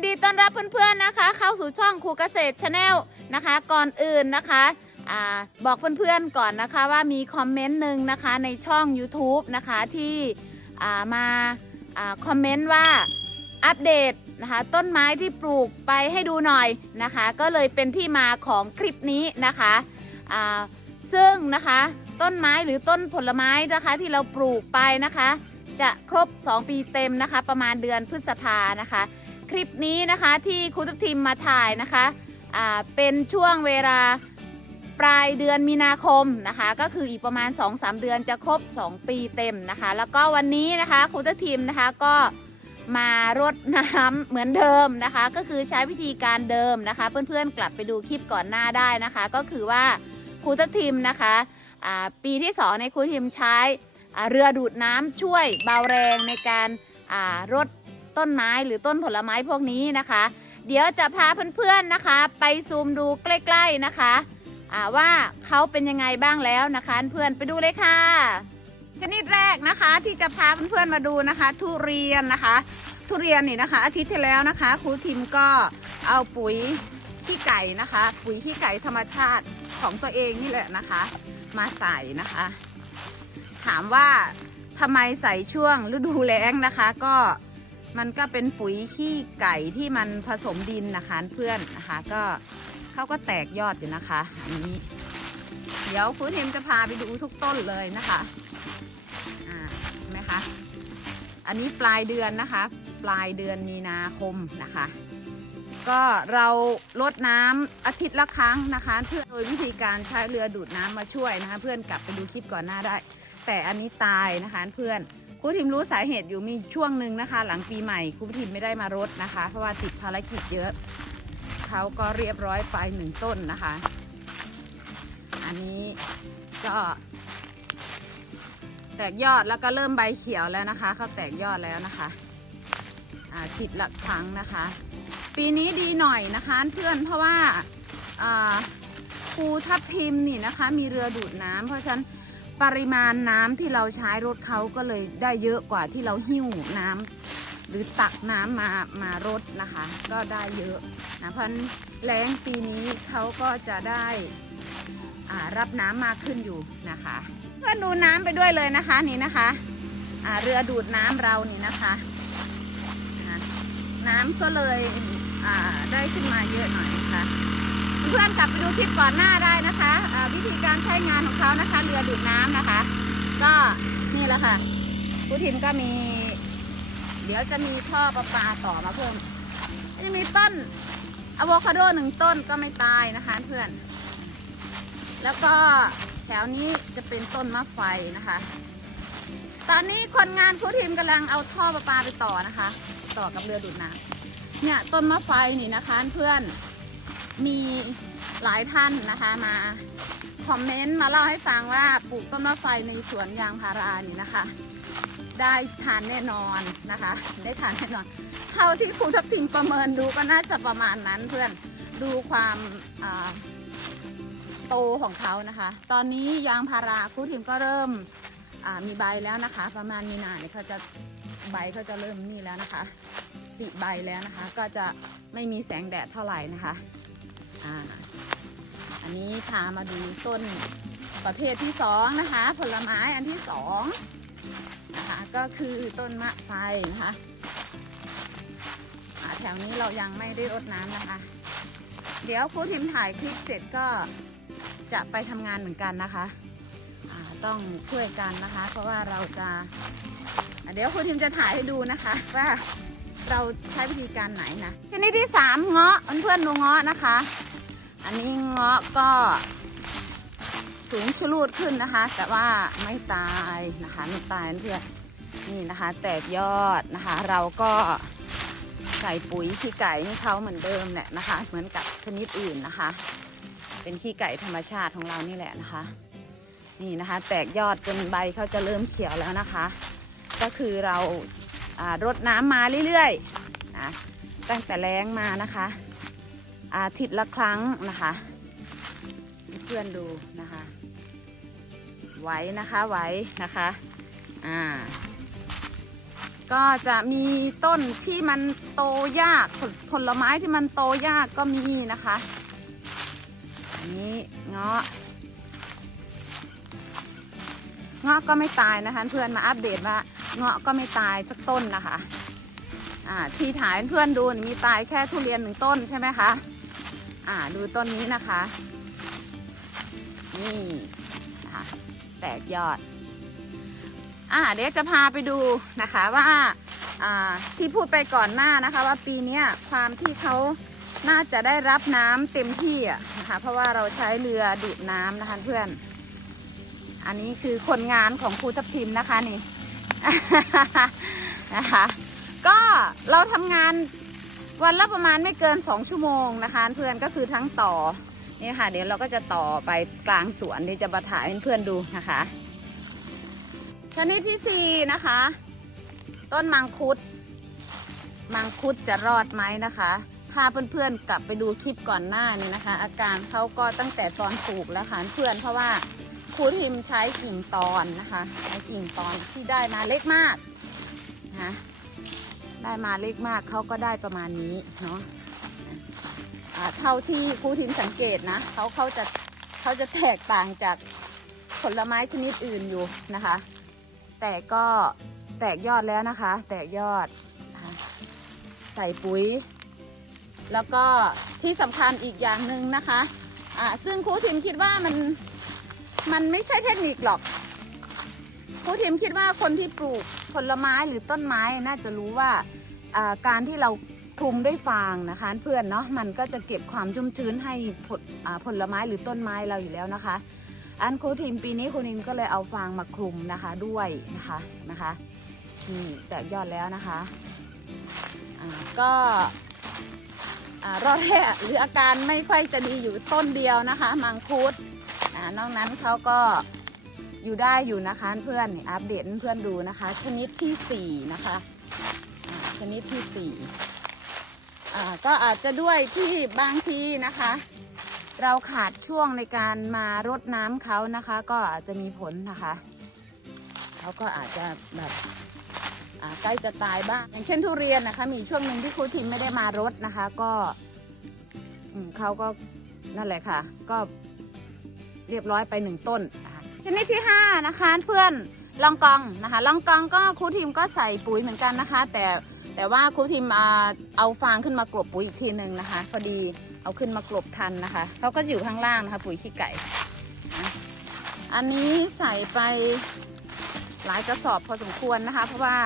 นดีต้อนรับเพื่อนๆนะคะ เข้าสู่ช่องครูเกษตรชาแนลนะคะ ก่อนอื่นนะคะอบอกเพื่อนๆก่อนนะคะว่ามีคอมเมนต์หนึ่งนะคะในช่อง YouTube นะคะที่มาอคอมเมนต์ว่าอัปเดตนะคะต้นไม้ที่ปลูกไปให้ดูหน่อยนะคะ ก็เลยเป็นที่มาของคลิปนี้นะคะซึ่งนะคะต้นไม้หรือต้นผลไม้นะคะที่เราปลูกไปนะคะ จะครบ 2 ปีเต็มนะคะ ประมาณเดือนพฤษภานะคะ คลิปนี้นะคะที่ครูทุกทีมมาถ่ายนะคะอ่าเป็นช่วงเวลาปลายเดือนมีนาคมนะคะ ก็คืออีกประมาณ 2-3 เดือนจะครบ 2 ปีเต็มนะคะ แล้วก็วันนี้นะคะครูทุกทีมนะคะก็มารดน้ำเหมือนเดิมนะคะ ก็คือใช้วิธีการเดิมนะคะ เพื่อนๆกลับไปดูคลิปก่อนหน้าได้นะคะ ก็คือว่าครูทุกทีมนะคะปีที่สองในครูทีมใช้เรือดูดน้ำช่วยเบาแรงในการรด ต้นไม้หรือต้นผลไม้พวกนี้นะคะ เดี๋ยวจะพาเพื่อนๆนะคะ ไปซูมดูใกล้ๆนะคะว่าเขาเป็นยังไงบ้างแล้วนะคะเพื่อนไปดูเลยค่ะ ชนิดแรกนะคะที่จะพาเพื่อนๆมาดูนะคะ ทุเรียนนะคะ ทุเรียนนี่นะคะ อาทิตย์ที่แล้วนะคะครูทิมก็เอาปุ๋ยขี้ไก่นะคะ ปุ๋ยขี้ไก่ธรรมชาติของตัวเองนี่แหละนะคะ มาใส่นะคะ ถามว่าทำไมใส่ช่วงฤดูแล้งนะคะ ก็ มันก็เป็นปุ๋ยขี้ไก่ที่มันผสมดินนะคะเพื่อนนะคะ ก็เขาก็แตกยอดอยู่นะคะ อันนี้ เดี๋ยวครูเทมจะพาไปดูทุกต้นเลยนะคะอ่าเห็นไหมคะอันนี้ปลายเดือนนะคะ ปลายเดือนมีนาคมนะคะ ก็เราลดน้ำอาทิตย์ละครั้งนะคะเพื่อโดยวิธีการใช้เรือดูดน้ำมาช่วยนะคะ เพื่อนกลับไปดูคลิปก่อนหน้าได้ แต่อันนี้ตายนะคะเพื่อน ครูทิมรู้สาเหตุอยู่มีช่วงหนึ่งนะคะ หลังปีใหม่ครูทิมไม่ได้มารดนะคะ เพราะว่าติดภารกิจเยอะเขาก็เรียบร้อยไปหนึ่งต้นนะคะ อันนี้ก็แตกยอดแล้วก็เริ่มใบเขียวแล้วนะคะเขาแตกยอดแล้วนะคะอ่าฉีดลักครั้งนะคะ ปีนี้ดีหน่อยนะคะเพื่อนเพราะว่าอ่าภูทับทิมนี่นะคะ มีเรือดูดน้ำเพราะฉะนั้น ปริมาณน้ำที่เราใช้รถเขาก็เลยได้เยอะกว่าที่เราหิ้วน้ำหรือตักน้ำมามารดนะคะ ก็ได้เยอะนะเพราะฉะนั้นแล้งปีนี้เขาก็จะได้อ่ารับน้ำมากขึ้นอยู่นะคะเพื่อนดูน้ำไปด้วยเลยนะคะนี่นะคะอ่าเรือดูดน้ำเรานี่นะคะอ่าน้ำก็เลยอ่าได้ขึ้นมาเยอะหน่อยนะคะ เพื่อนกลับไปดูคลิปก่อนหน้าได้นะคะวิธีการใช้งานของเขานะคะเรือดูดน้ำนะคะ ก็นี่แหละค่ะผู้ทิมก็มี เดี๋ยวจะมีท่อประปาต่อมาเพิ่มจะมีต้นอะโวคาโดหนึ่งต้นก็ไม่ตายนะคะเพื่อน แล้วก็แถวนี้จะเป็นต้นมะไฟนะคะ ตอนนี้คนงานครูทีมกำลังเอาท่อประปาไปต่อนะคะ ต่อกับเรือดูดน้ำเนี่ยต้นมะไฟนี่นะคะเพื่อน มีหลายท่านนะคะมาคอมเมนต์มาเล่าให้ฟังว่าปลูกต้นมะไฟในสวนยางพารานี่นะคะ ได้ทานแน่นอนนะคะ ได้ทานแน่นอน เท่าที่ครูทับทิมประเมินดูก็น่าจะประมาณนั้นเพื่อนดูความโตของเขานะคะ ตอนนี้ยางพาราครูทิมก็เริ่มมีใบแล้วนะคะ ประมาณมีนาเนี่ยเขาจะใบเขาจะเริ่มนี่แล้วนะคะติใบแล้วนะคะ ก็จะไม่มีแสงแดดเท่าไหร่นะคะ อ่า อันนี้พามาดูต้นประเภทที่สองนะคะ ผลไม้อันที่สองนะคะ ก็คือต้นมะไฟนะคะแถวนี้เรายังไม่ได้รดน้ำนะคะ เดี๋ยวครูทิมถ่ายคลิปเสร็จก็จะไปทำงานเหมือนกันนะคะต้องช่วยกันนะคะ เพราะว่าเราจะ เดี๋ยวครูทิมจะถ่ายให้ดูนะคะ ว่าเราใช้วิธีการไหนนะชนิดที่สามเงาะเพื่อนๆดูเงาะนะคะ อันนี้เงาะก็สูงชลูดขึ้นนะคะ แต่ว่าไม่ตายนะคะไม่ตายเพื่อนนี่นะคะ แตกยอดนะคะ เราก็ใส่ปุ๋ยขี้ไก่ให้เขาเหมือนเดิมแหละนะคะ เหมือนกับชนิดอื่นนะคะ เป็นขี้ไก่ธรรมชาติของเรานี่แหละนะคะ นี่นะคะ แตกยอดจนใบเขาจะเริ่มเขียวแล้วนะคะ ก็คือเรารดน้ำมาเรื่อยๆนะตั้งแต่แล้งมานะคะ อาทิตย์ละครั้งนะคะ เพื่อนดูนะคะไหวนะคะไหวนะคะอ่าก็จะมีต้นที่มันโตยากผลผลไม้ที่มันโตยากก็มีนะคะอันนี้เงาะเงาะก็ไม่ตายนะคะ เพื่อนมาอัปเดตว่าเงาะก็ไม่ตายสักต้นนะคะ อ่าที่ถ่ายเพื่อนดูมีตายแค่ทุเรียนหนึ่งต้นใช่ไหมคะ อ่าดูต้นนี้นะคะ นี่นะคะแตกยอด อ่าเดี๋ยวจะพาไปดูนะคะว่าอ่าที่พูดไปก่อนหน้านะคะ ว่าปีนี้ความที่เขาน่าจะได้รับน้ำเต็มที่อะนะคะเพราะว่าเราใช้เรือดูดน้ำนะคะเพื่อน อันนี้คือคนงานของครูทับทิมนะคะนี่นะคะก็เราทำงาน วันละประมาณไม่เกิน 2 ชั่วโมงนะคะเพื่อนก็คือทั้งต่อนี่ค่ะ เดี๋ยวเราก็จะต่อไปกลางสวนที่จะมาถ่ายให้เพื่อนดูนะคะ ชนิดที่สี่นะคะ ต้นมังคุด มังคุดจะรอดไหมนะคะพาเพื่อนๆกลับไปดูคลิปก่อนหน้านี้นะคะ อาการเขาก็ตั้งแต่ตอนปลูกแล้วค่ะเพื่อนเพราะว่าครูทิมใช้กิ่งตอนนะคะใช้กิ่งตอนที่ได้มาเล็กมากนะ ได้มาเล็กมากเขาก็ได้ประมาณนี้เนาะเท่าที่ครูทิมสังเกตนะเขาเขาจะเขาจะแตกต่างจากผลไม้ชนิดอื่นอยู่นะคะ แต่ก็แตกยอดแล้วนะคะ แตกยอดใส่ปุ๋ย แล้วก็ที่สำคัญอีกอย่างหนึ่งนะคะอ่าซึ่งครูทิมคิดว่ามันมันไม่ใช่เทคนิคหรอกครูทิมคิดว่าคนที่ปลูก ผลไม้หรือต้นไม้น่าจะรู้ว่าการที่เราคลุมด้วยฟางนะคะเพื่อนเนาะมันก็จะเก็บความชุ่มชื้นให้ผลผลไม้หรือต้นไม้เราอยู่แล้วนะคะ อันครูทิมปีนี้ครูทิมก็เลยเอาฟางมาคลุมนะคะด้วยนะคะนะคะนี่แตกยอดแล้วนะคะก็อรอดแร่หรืออาการไม่ค่อยจะดีอยู่ต้นเดียวนะคะ มังคุดอ่านอกนั้นเขาก็ อยู่ได้อยู่นะคะเพื่อนอัปเดตเพื่อนดูนะคะ ชนิดที่สี่นะคะชนิดที่สี่อ่าก็อาจจะด้วยที่บางทีนะคะ เราขาดช่วงในการมารดน้ำเขานะคะ ก็อาจจะมีผลนะคะเขาก็อาจจะแบบใกล้จะตายบ้างอย่างเช่นทุเรียนนะคะ มีช่วงหนึ่งที่ครูทิมไม่ได้มารดนะคะ ก็เขาก็นั่นแหละค่ะ ก็เรียบร้อยไปหนึ่งต้น ชนิดที่ห้านะคะเพื่อนลองกองนะคะลองกองก็ครูทิมก็ใส่ปุ๋ยเหมือนกันนะคะ แต่แต่ว่าครูทิมเอาฟางขึ้นมากลบปุ๋ยอีกทีหนึ่งนะคะ พอดีเอาขึ้นมากลบทันนะคะเขาก็อยู่ข้างล่างนะคะ ปุ๋ยขี้ไก่ อันนี้ใส่ไปหลายกระสอบพอสมควรนะคะ เพราะว่า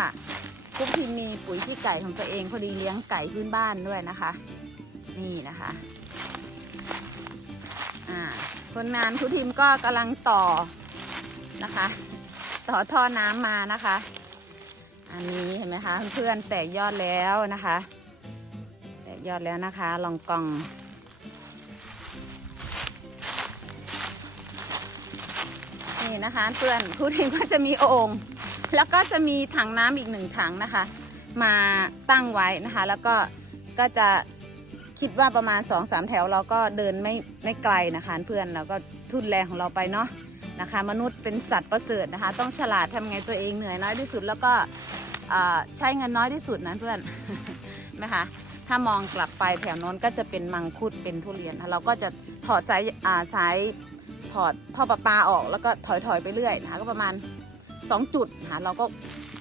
ทุกทีมมีปุ๋ยขี้ไก่ของตัวเองพอดีเลี้ยงไก่พื้นบ้านด้วยนะคะ นี่นะคะอ่าคนงานทุกทีมก็กำลังต่อ นะคะ ต่อท่อน้ำมานะคะ อันนี้เห็นไหมคะเพื่อนแตกยอดแล้วนะคะ แตกยอดแล้วนะคะ ลองกองนี่นะคะเพื่อนครูทิงก็จะมีโอ่งแล้วก็จะมีถังน้ำอีกหนึ่งถังนะคะ มาตั้งไว้นะคะ แล้วก็ก็จะคิดว่าประมาณ2อสามแถวเราก็เดินไม่ไม่ไกลนะคะ เพื่อนเราก็ทุนแรงของเราไปเนาะ นะคะ มนุษย์เป็นสัตว์ประเสริฐนะคะ ต้องฉลาดทำไงตัวเองเหนื่อยน้อยที่สุด แล้วก็ใช้เงินน้อยที่สุดนะเพื่อนนะคะถ้ามองกลับไปแถวโน้นก็จะเป็นมังคุดเป็นทุเรียนเราก็จะถอดสายอ่าสายถอดท่อประปาออกแล้วก็ถอยถอยๆไปเรื่อยนะคะก็ประมาณ 2 จุดนะคะเราก็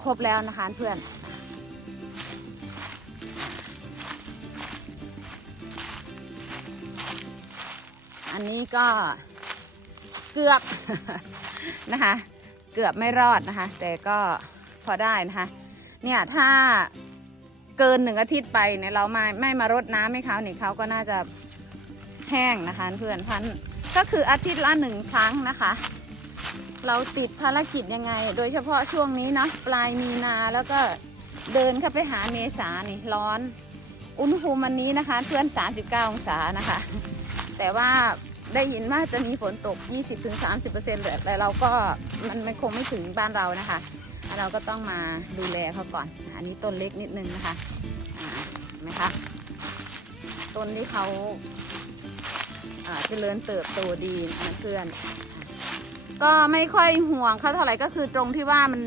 ครบแล้วนะคะเพื่อนอันนี้ก็ เกือบนะคะ เกือบไม่รอดนะคะ แต่ก็พอได้นะคะ เนี่ยถ้าเกินหนึ่งอาทิตย์ไปเนี่ยเราไม่ไม่มารดน้ำให้เขาเนี่ยเขาก็น่าจะแห้งนะคะเพื่อนพันก็คืออาทิตย์ละหนึ่งครั้งนะคะ เราติดภารกิจยังไง โดยเฉพาะช่วงนี้เนาะปลายมีนาแล้วก็เดินเข้าไปหาเมษานี่ร้อน อุณหภูมิวันนี้นะคะ เพื่อน 39 องศานะคะ แต่ว่า ได้ยินว่าจะมีฝนตก 20-30%แต่แต่เราก็มันมันคงไม่ถึงบ้านเรานะคะ เราก็ต้องมาดูแลเขาก่อน อันนี้ต้นเล็กนิดนึงนะคะอ่าเห็นไหมคะต้นที่เขาเจริญเติบโตดีนะเพื่อน ก็ไม่ค่อยห่วงเขาเท่าไหร่ก็คือตรงที่ว่ามัน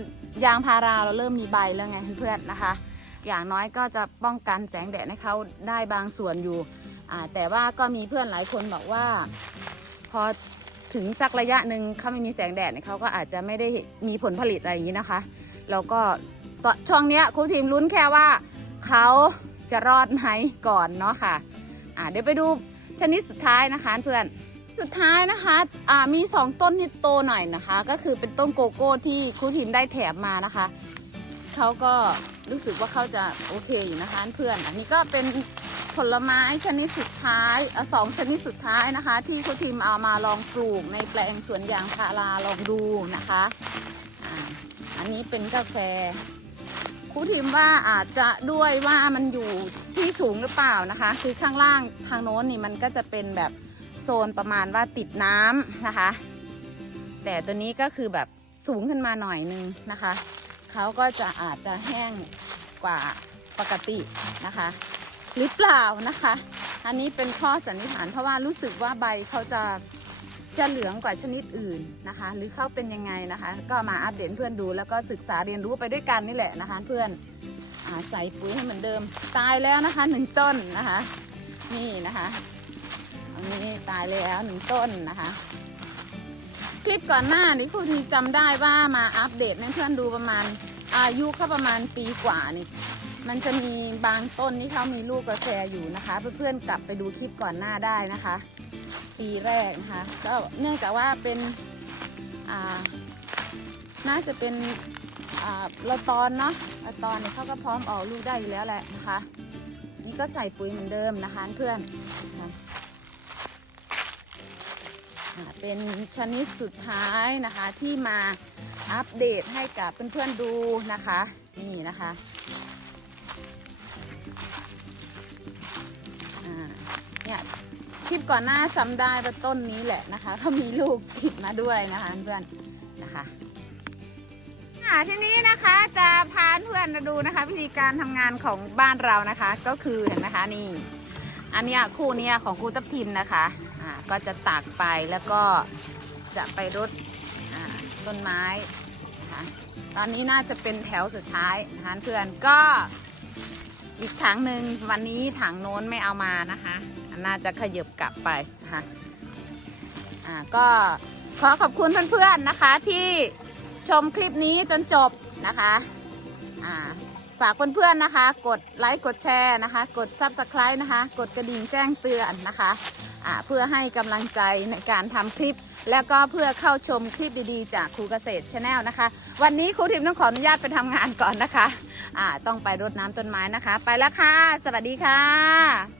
ยางพาราเราเริ่มมีใบแล้วไงเพื่อนนะคะ อย่างน้อยก็จะป้องกันแสงแดดให้เขาได้บางส่วนอยู่แต่ว่าก็มีเพื่อนหลายคนบอกว่า อถึงสักระยะหนึ่งเขาไม่มีแสงแดดเนี่ยเขาก็อาจจะไม่ได้มีผลผลิตอะไรอย่างนี้นะคะแล้วก็ตอช่องเนี้ยครูทีมลุ้นแค่ว่าเขาจะรอดไหมก่อนเนาะค่ะอ่าเดี๋ยวไปดูชนิดสุดท้ายนะคะเพื่อนสุดท้ายนะคะอ่ามีสองต้นที่โตหน่อยนะคะ ก็คือเป็นต้นโกโก้ที่ครูทีมได้แถมมานะคะเขาก็รู้สึกว่าเขาจะโอเคอยู่นะคะเพื่อน อันนี้ก็เป็น ผลไม้ชนิดสุดท้ายอสองชนิดสุดท้ายนะคะ ที่ครูทีมเอามาลองปลูกในแปลงสวนยางพาราลองดูนะคะอ่าอันนี้เป็นกาแฟครูทีมว่าอาจจะด้วยว่ามันอยู่ที่สูงหรือเปล่านะคะ คือข้างล่างทางโน้นนี่มันก็จะเป็นแบบโซนประมาณว่าติดน้ำนะคะ แต่ตัวนี้ก็คือแบบสูงขึ้นมาหน่อยนึงนะคะเขาก็จะอาจจะแห้งกว่าปกตินะคะ หรือเปล่านะคะ อันนี้เป็นข้อสันนิษฐานเพราะว่ารู้สึกว่าใบเขาจะจะเหลืองกว่าชนิดอื่นนะคะ หรือเขาเป็นยังไงนะคะ ก็มาอัปเดตเพื่อนดูแล้วก็ศึกษาเรียนรู้ไปด้วยกันนี่แหละนะคะ เพื่อนอใส่ปุ๋ยให้เหมือนเดิม ตายแล้วนะคะหนึ่งต้นนะคะ นี่นะคะอันนี้ตายแล้วหนึ่งต้นนะคะ คลิปก่อนหน้านี้ครูทีจำได้ว่ามาอัปเดตให้เพื่อนดูประมาณอายุเขาประมาณปีกว่านี่ มันจะมีบางต้นที่เขามีลูกกาแฟอยู่นะคะ เพื่อนๆกลับไปดูคลิปก่อนหน้าได้นะคะ ปีแรกนะคะก็เนื่องจากว่าเป็นอ่าน่าจะเป็นอ่าละตอนเนาะละตอนเนี่ยเขาก็พร้อมออกลูกได้อยู่แล้วแหละนะคะ นี่ก็ใส่ปุ๋ยเหมือนเดิมนะคะเพื่อนนะคะอ่าเป็นชนิดสุดท้ายนะคะที่มาอัปเดตให้กับเพื่อนๆดูนะคะ นี่นะคะ คลิปก่อนหน้าจำได้ว่าต้นนี้แหละนะคะเขามีลูกติดมาด้วยนะคะเพื่อนนะคะทีนี้นะคะจะพาเพื่อนมาดูนะคะ วิธีการทำงานของบ้านเรานะคะ ก็คือเห็นไหมคะนี่ อันนี้คู่นี้ของครูตับทิมนะคะอ่าก็จะตากไปแล้วก็จะไปรดต้นไม้นะคะตอนนี้น่าจะเป็นแถวสุดท้ายนะคะเพื่อนก็อีกถังหนึ่งวันนี้ถังโน้นไม่เอามานะคะ น่าจะขยับกลับไปนะคะอ่าก็ขอขอบคุณเพื่อนๆนะคะที่ชมคลิปนี้จนจบนะคะอ่าฝากเพื่อนๆนะคะ กดไลค์กดแชร์นะคะ กด Subscribe นะคะ กดกระดิ่งแจ้งเตือนนะคะอ่าเพื่อให้กำลังใจในการทำคลิป แล้วก็เพื่อเข้าชมคลิปดีๆ จากครูเกษตรชาแนลนะคะ วันนี้ครูทิมต้องขออนุญาตไปทำงานก่อนนะคะอ่าต้องไปรดน้ำต้นไม้นะคะ ไปแล้วค่ะ สวัสดีค่ะ